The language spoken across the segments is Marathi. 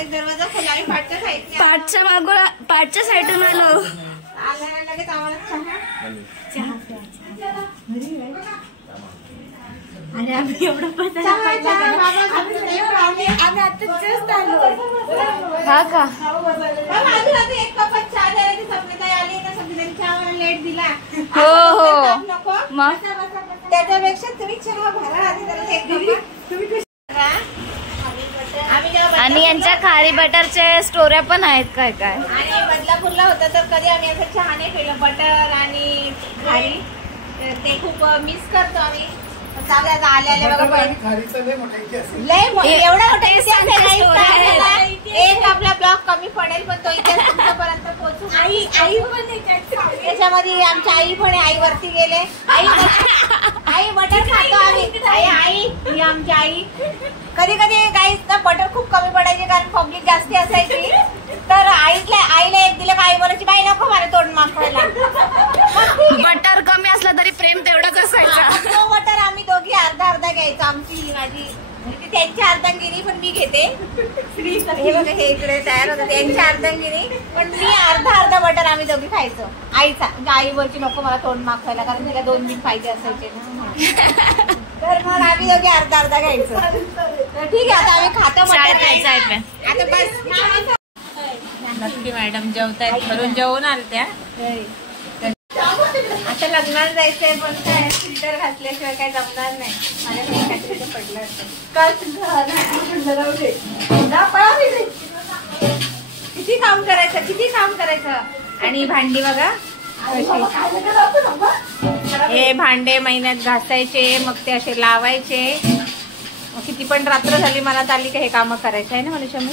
डायरेक्ट दरवाजा खोला आणि पाठच्या साईडने पाठच्या मागून पाठच्या साईडून आलो. आल्याला लगेच आम्हाला चहा अरे आम्ही एवढं पता आम्ही आता जस्ट आलो. हा का एक कप चहा द्यायला सगळी आली ना सगळी चहा लेट दिला. हो हो नको मग त्याच्यापेक्षा तुम्ही चहा भरा आधी जरा एक कप. आणि यांच्या खारी बटरचे स्टोऱ्या पण आहेत काय काय. आणि बदलापूरला होतं तर कधी आम्ही असं चहा नाही पिलं बटर आणि खारी ते खूप मिस करतो आम्ही. आल्या बघा एवढा मोठा एक आपला ब्लॉग कमी पडेल पण तो इतिहास तुमच्यापर्यंत पोहोचू. आई पण त्याच्यामध्ये आमच्या आई पण आई वरती गेले. आई बटर खातो आम्ही. आई ही आमची आई. कधी कधी गाईच बटर खूप कमी पडायचे कारण पब्लिक जास्ती असायची तर आईला एक दिलं का आई बोलायची बाई नको मला तोंड मागवायला. बटर कमी असलं तरी प्रेम तेवढंच असायचं. तो बटर आम्ही दोघी अर्धा अर्धा घ्यायचो. आमची माझी म्हणजे त्यांची अर्धांगिनी पण मी घेते. हे इकडे तयार होतं त्यांची अर्धांगिनी पण मी अर्धा बटर आम्ही दोघी खायचो. आईचा आई बोलची नको मला तोंड मागवायला कारण तिला 2 दिन पाहिजे असायचे ना तर मग आम्ही दोघी अर्धा घ्यायचो. तर ठीक आहे आता आम्ही खातो बटर. आता बस नक्की मॅडम जेवतायत घरून जेवून आल्या त्या. आता लग्नाला जायचंय पण काय फिल्टर घातल्याशिवाय काय जमणार नाही. मला पडलं किती काम करायचं. आणि भांडी बघा हे भांडे महिन्यात घासायचे मग ते असे लावायचे. किती पण रात्र झाली मनात आली का हे काम करायचं आहे ना मला शमी.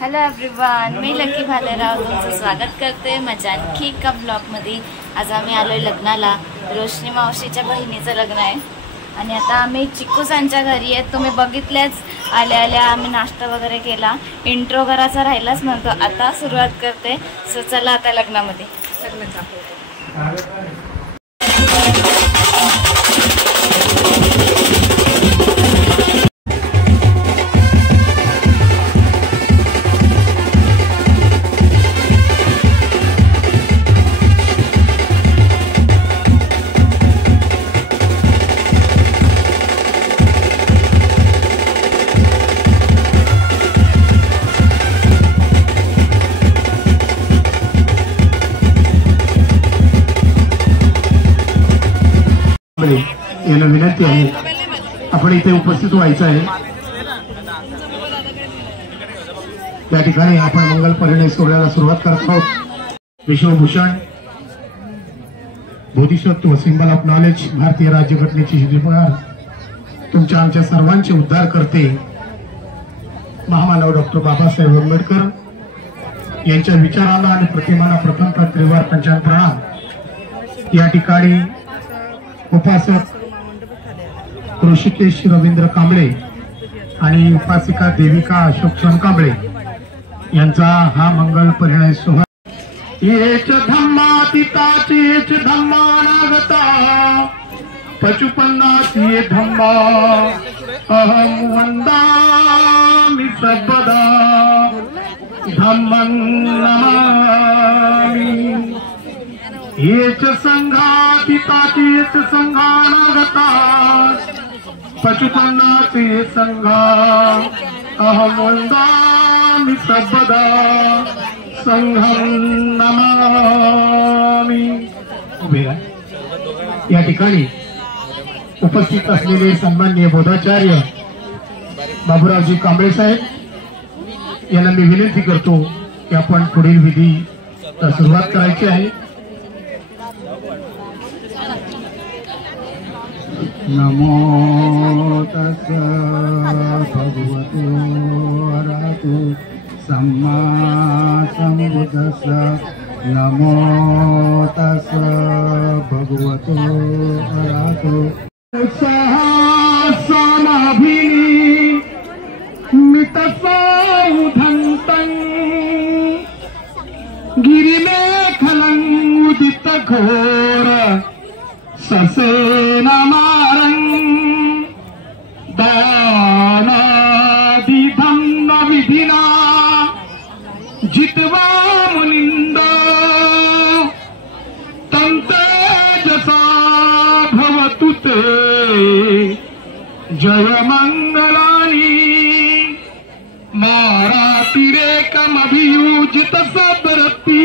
हॅलो एव्हरीवन मी लकी भालेराव तुमचं स्वागत करते माझ्या आणखी एका ब्लॉगमध्ये. आज आम्ही आलोय लग्नाला. रोशनी मावशीच्या बहिणीचं लग्न आहे आणि आता आम्ही चिक्कूसांच्या घरी आहेत. तुम्ही बघितल्याच आल्या आम्ही नाश्ता वगैरे केला. इंट्रो करायचा राहिलाच नव्हतं. आता सुरुवात करते. सो चला आता लग्नामध्ये. यांना विनंती आहे आपण इथे उपस्थित व्हायचं आहे. त्या ठिकाणी आपण मंगल परिणय सोहळ्याला सुरुवात करत आहोत. Vishwabhushan Bodhisattva symbol of knowledge भारतीय राज्यघटनेची शिल्पकार तुमच्या आमच्या सर्वांचे उद्धार करते महामानव डॉक्टर बाबासाहेब आंबेडकर यांच्या विचाराला आणि प्रतिमाला प्रथम त्रिवार पंचांग प्रणाम. या ठिकाणी उपासक ऋषिकेश रवींद्र कांबळे आणि उपासिका देविका अशोक कांबळे यांचा हा मंगल परिणय सोहळा. येच धम्मातीताच येच धम्मानागता पचुपन्नास ये धम्मा अहम वंदामि सर्वदा धम्मं नमामि. येच संघातीताच येच संघानागता पचुपन्नास ये संघा अहम वंदामि सर्वदा संघं नमामि. या ठिकाणी उपस्थित असलेले सन्माननीय बोधाचार्य बाबूरावजी कांबळे साहेब यांना मी विनंती करतो की आपण पुढील विधी सुरुवात करायची आहे. नमो तस्स भगवतो अरहतो सम्मा सम्बुद्धस्स. नमो तस्स भगवतो अरहतो सहस्रनाभिनी मितसौधन्तं गिरिमेखलं उदित घोर ससेन मारं दानादिधं न विधिना जित्वा मुनिन्द तन्तेजसा भवतु ते जय मंगलानि मारातिरेकमभियूजित सबरती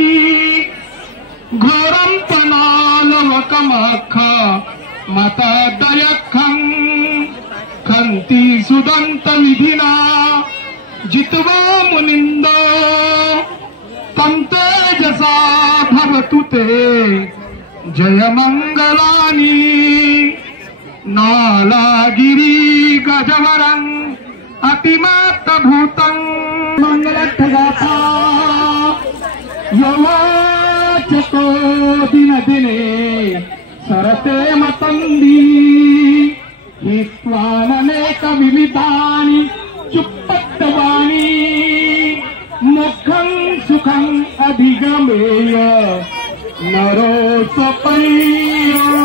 घोरं पनालवकमखा मता दयखं खन्ति सुदन्त विधिना जित्वा मुनिन्द तन्तेजसा भवतु ते जय मंगलानि नालागिरी गजवरं अतिमात भूतं मंगलठगाथा यवाचको दिन दिने सरते मतंदी हित्वाननेक विविधानि चुप्पत्तवाणी मुखं सुखं अधिगमेय नरो सपैरो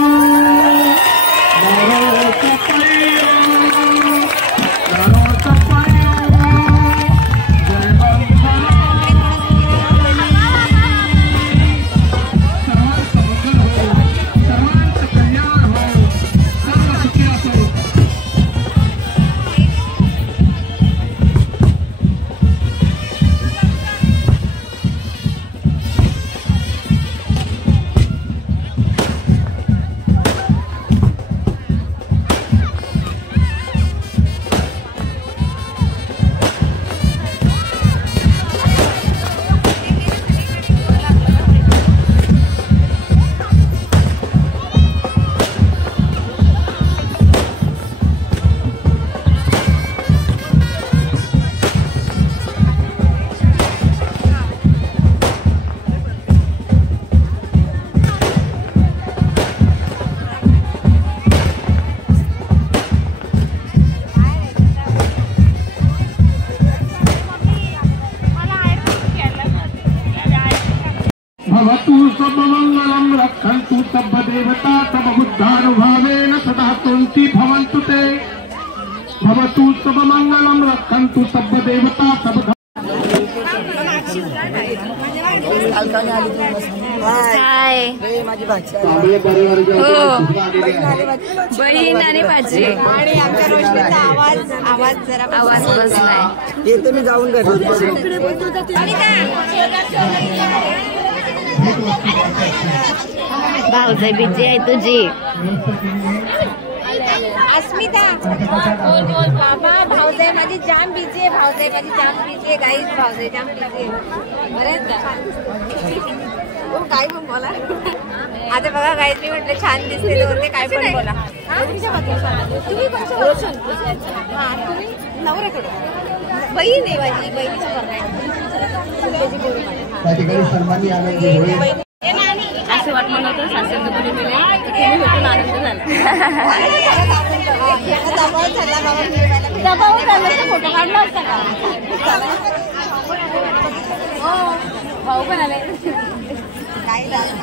भवतु सर्वमङ्गलं रक्षन्तु सर्वदेवता तव बुद्धानुभावेन सदा तुन्ति भवन्तु ते भवतु सर्वमङ्गलं रक्षन्तु सर्वदेवता तव काय माझी भाची बहीण आणि भाची आणि आमच्या रोशनीचा आवाज जरा आवाज बसलाय. हे तुम्ही जाऊन भाऊजाई बिजी आहे तुझी. अस्मिता बाबा भाऊजाई माझी जाम बिजी आहे. भाऊजाई माझी जाम बिजी आहे. गाईच भाऊजाई जाम बिजी आहे. बरेच काय पण बोला. आता बघा गायत्री म्हटलं छान दिसते ते काय पण बोला. तुम्ही नवऱ्याकडे बहीण आहे माझी. बहिणीचं असं वाटलं नव्हतं सासरचं कोणी मिळेल भेटून आनंद झाला. फोटो काढला असता का भाऊ पण आले. काय जाधव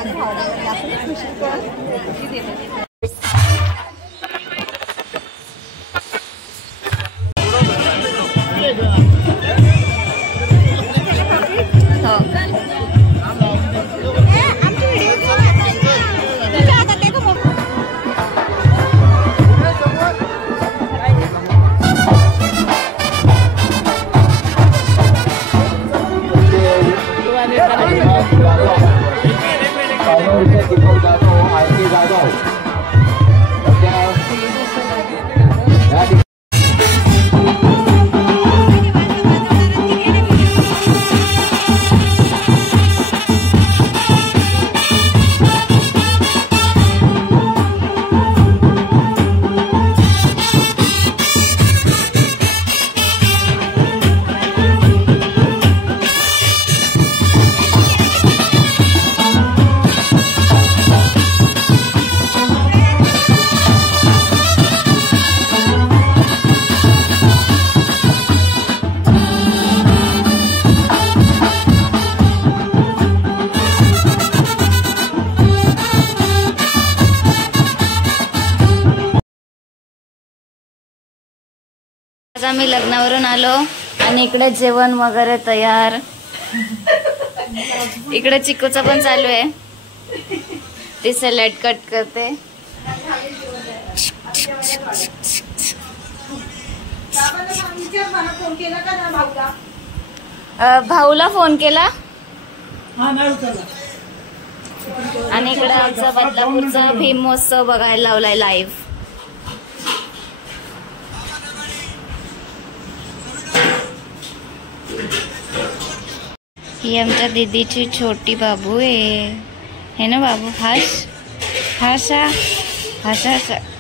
आम्ही लग्नावरून आलो आणि इकडे जेवण वगैरे तयार. इकडे चिकूचं पण चालू आहे, ती सॅलड कट करते. भाऊला फोन केला आणि इकडे आमचा बदलापूरचा भीम महोत्सव बघायला लावलाय लाईव्ह. ही आमच्या दीदीची छोटी बाबू आहे ना बाबू. हाशा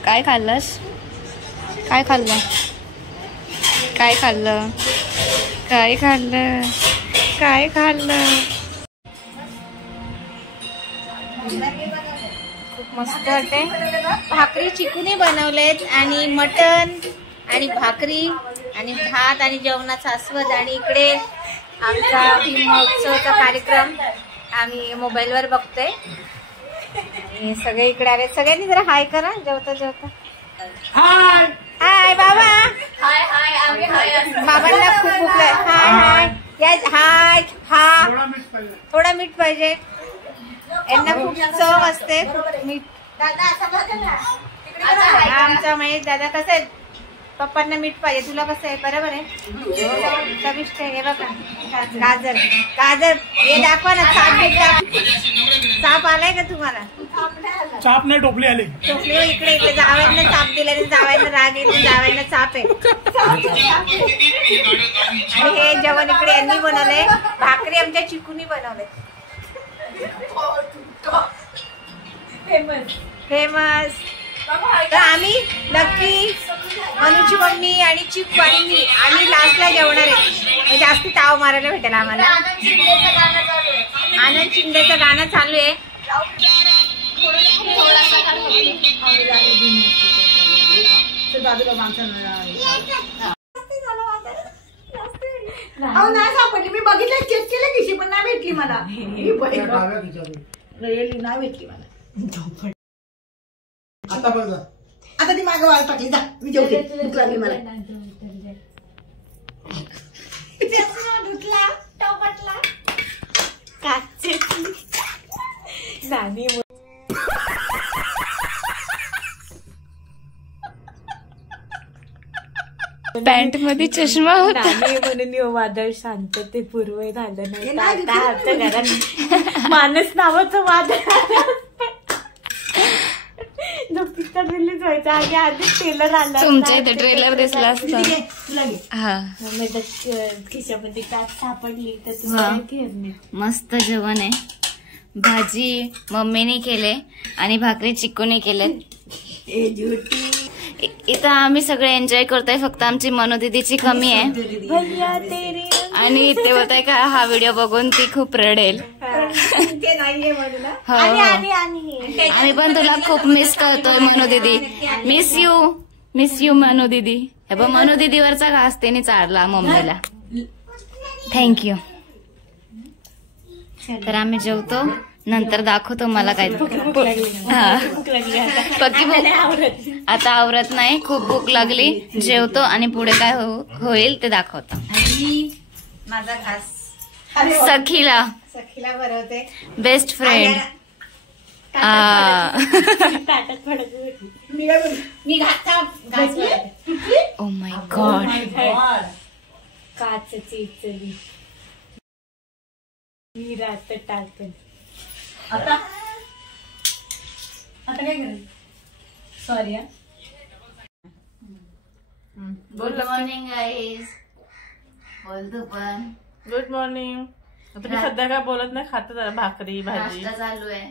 काय खाल्लंस? काय खाल्लं? काय खाल्लं? काय खाल्लं? काय खाल्लं? खूप मस्त वाटते. भाकरी चिकूने बनवलेत आणि मटण आणि भाकरी आणि भात आणि जेवणाचा आस्वाद. आणि इकडे आमचा भीम महोत्सवचा कार्यक्रम आम्ही मोबाईलवर बघतोय. आणि सगळे इकडे आले. सगळ्यांनी जरा हाय करा जेवता जेवता. हाय हाय बाबा. हाय हाय. बाबांना खूप भूक लागली. हाय हाय हाय. हा थोडा मीठ पाहिजे. यांना खूप चव असते खूप मीठ. आमचा महेश दादा कसं आहे, पप्पांना मीठ पाहिजे. तुला कसं आहे? बरोबर आहे, चविष्ट आहे. हे बघा गाजर गाजर हे दाखवा ना. साप आलाय का तुम्हाला? चाप नाही, टोपली आली. टोपली इकडे इकडे जावयांना चाप दिला. जावयांना राग येतो, जावयांना चाप आहे. आणि हे जेवण इकडे यांनी बनवलंय. भाकरी आमच्या चिकूनी बनवले. फेमस. तर आम्ही नक्की मनूची मम्मी आणि चिकू आणि मी आम्ही लास्टला जेवणार आहे. जास्ती ताव मारायला भेटेल आम्हाला. आनंद शिंदेचं गाणं चालू आहे. नाही सापडली. मी बघितलं, चेक केलं किशी पण नाही भेटली मला. नाही भेटली मला. आता ती मागे वाळ टाकली. जा मी जेवते, भूक लागली मला. धुतला टोपटला काचे नानी. पॅन्ट मध्ये चष्मा होता म्हणून वादळ शांतते पूर्व झालं नाही. आता घरात मानस नावाचं वादळ पिक्चर रिलीज व्हायचा आधी आधीच ट्रेलर आला. तुमच्या इथे ट्रेलर दिसला असता. हा खिशामध्ये पॅक सापडली तर मस्त जेवण आहे. भाजी मम्मीने केले आणि भाकरी चिकूने केले. इथं आम्ही सगळे एन्जॉय करतोय. फक्त आमची मनू दीदीची कमी आहे आणि ते होतंय का हा व्हिडिओ बघून ती खूप रडेल. हो आम्ही पण तुला खूप मिस करतोय मनू दीदी. मिस यू मनू दीदी. हे बघ मनू दीदीवरचा घास त्याने चाडला मम्मीला. थँक्यू. तर आम्ही जेवतो, नंतर दाखवतो मला काय. पक्की भूक आता आवरत नाही, खूप भूक लागली. जेवतो आणि पुढे काय होईल ते दाखवतो. माझा घास सखीला बनवते. Best friend. मी घास ओ माय गॉड. काचची चली मी रात टाकते. आता काय करायचं? सॉरी. Good morning guys. बोल तू पण. Good morning. तुम्ही सध्या काय बोलत नाही, खात जरा भाकरी भाजी. नाश्ता चालू आहे.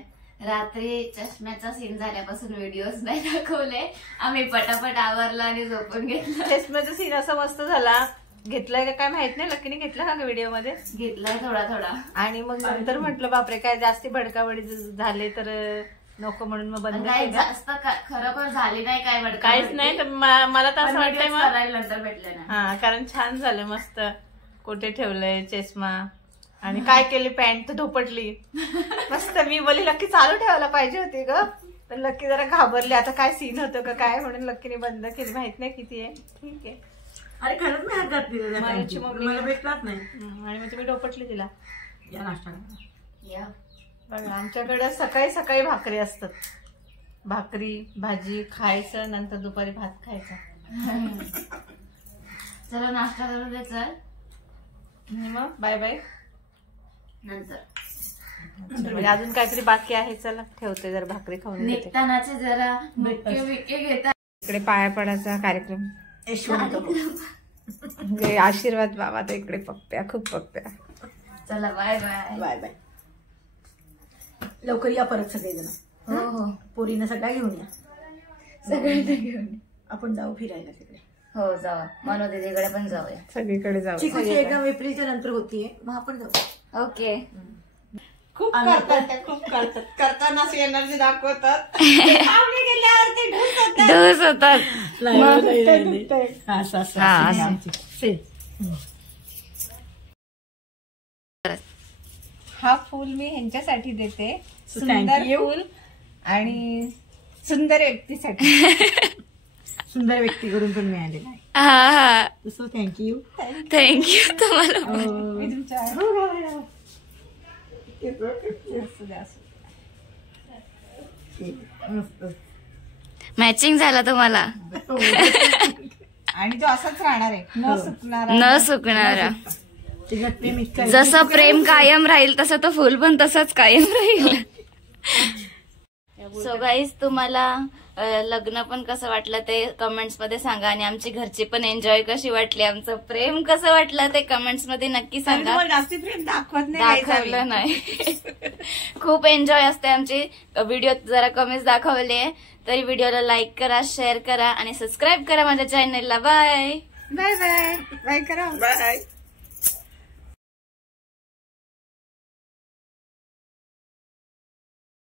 रात्री चष्म्याचा सीन झाल्यापासून व्हिडिओज नाही दाखवले. आम्ही पटापट आवरला आणि झोपून घेतलं. चष्म्याचा सीन असा मस्त झाला. घेतलाय का काय माहित नाही. लकीने घेतला का व्हिडिओ मध्ये? घेतलाय थोडा थोडा. आणि मग नंतर म्हटलं बापरे काय जास्ती भडकावडी झाले तर नको म्हणून मग बंद केलं. जास्त खरं पण झाली नाही काय भडका. काहीच नाही. तर मला तर असं वाटतंय मग नंतर भेटलं ना. हा कारण छान झालं मस्त. कुठे ठेवलंय चष्मा आणि काय केली पॅन्ट तर धोपटली मस्त. मी बोली लक्की चालू ठेवायला पाहिजे होती ग, पण लक्की जरा घाबरली. आता काय सीन होतं का काय म्हणून लक्कीने बंद केली. माहित नाही किती आहे. ठीक आहे. अरे खरंच मी हात घातली मयूरची मम्मी मला भेटलाच नाही. आणि मग मी डोपटली तिला. या नाश्ता करा. या. बघा आमच्याकडे सकाळी सकाळी भाकरी असतात. भाकरी भाजी खायचं, नंतर दुपारी भात खायचा. चला नाश्ता करू दे चल. आणि मग बाय बाय. नंतर म्हणजे अजून काहीतरी बाकी आहे. चला ठेवते, जर भाकरी खाऊन घेते. निघतानाचे जरा बिटके बिटके घेतात. इकडे पाया पडायचा कार्यक्रम. म्हणजे आशीर्वाद बाबा. तर इकडे पप्प्या, खूप पप्प्या. चला बाय बाय. Bye bye. लवकर या परत सगळेजण. हो हो पोरीनं सगळ्या घेऊन या. सगळ्यांना घेऊन आपण जाऊ फिरायला तिकडे. हो जाऊ. मनू दीदीकडे पण जाऊया. सगळीकडे जाऊ. चिकूची एकदम एप्रिलच्या नंतर होतीये, मग आपण जाऊ. ओके. खूप करतात त्या, खूप करतात. करतानाच एनर्जी दाखवतात. पाहुणे गेल्यावर ते ढुसतात. डोस होतात. असं असं हा, असं असं. आमची. सेम. हा फुल मी ह्यांच्यासाठी देते. So, सुंदर thank you. फुल आणि सुंदर व्यक्तीसाठी. सुंदर व्यक्तीकडून पण मिळालेला आहे. हा हा सो थँक्यू. थँक्यू तुम्हाला. मी तुमच्या मॅचिंग झाला तुम्हाला. आणि तो असाच राहणार आहे, न सुकणारा. न सुकणारा. तिच्यात प्रेम इतकं आहे. जसं प्रेम कायम राहील तसं तो फुल पण तसंच कायम राहील. सो गाईज तुम्हाला लग्न पण कसं वाटलं ते कमेंट्स मध्ये सांगा. आणि आमची घरची पण एन्जॉय कशी वाटली, आमचं प्रेम कसं वाटलं ते कमेंट्स मध्ये नक्की सांगा. जास्ती प्रेम दाखवत नाही. दाखवलं नाही. खूप एन्जॉय असते आमची. व्हिडिओ जरा कमीच दाखवले आहे, तरी व्हिडिओला लाईक करा, शेअर करा आणि सबस्क्राईब करा माझ्या चॅनलला. बाय बाय बाय बाय करा. बाय.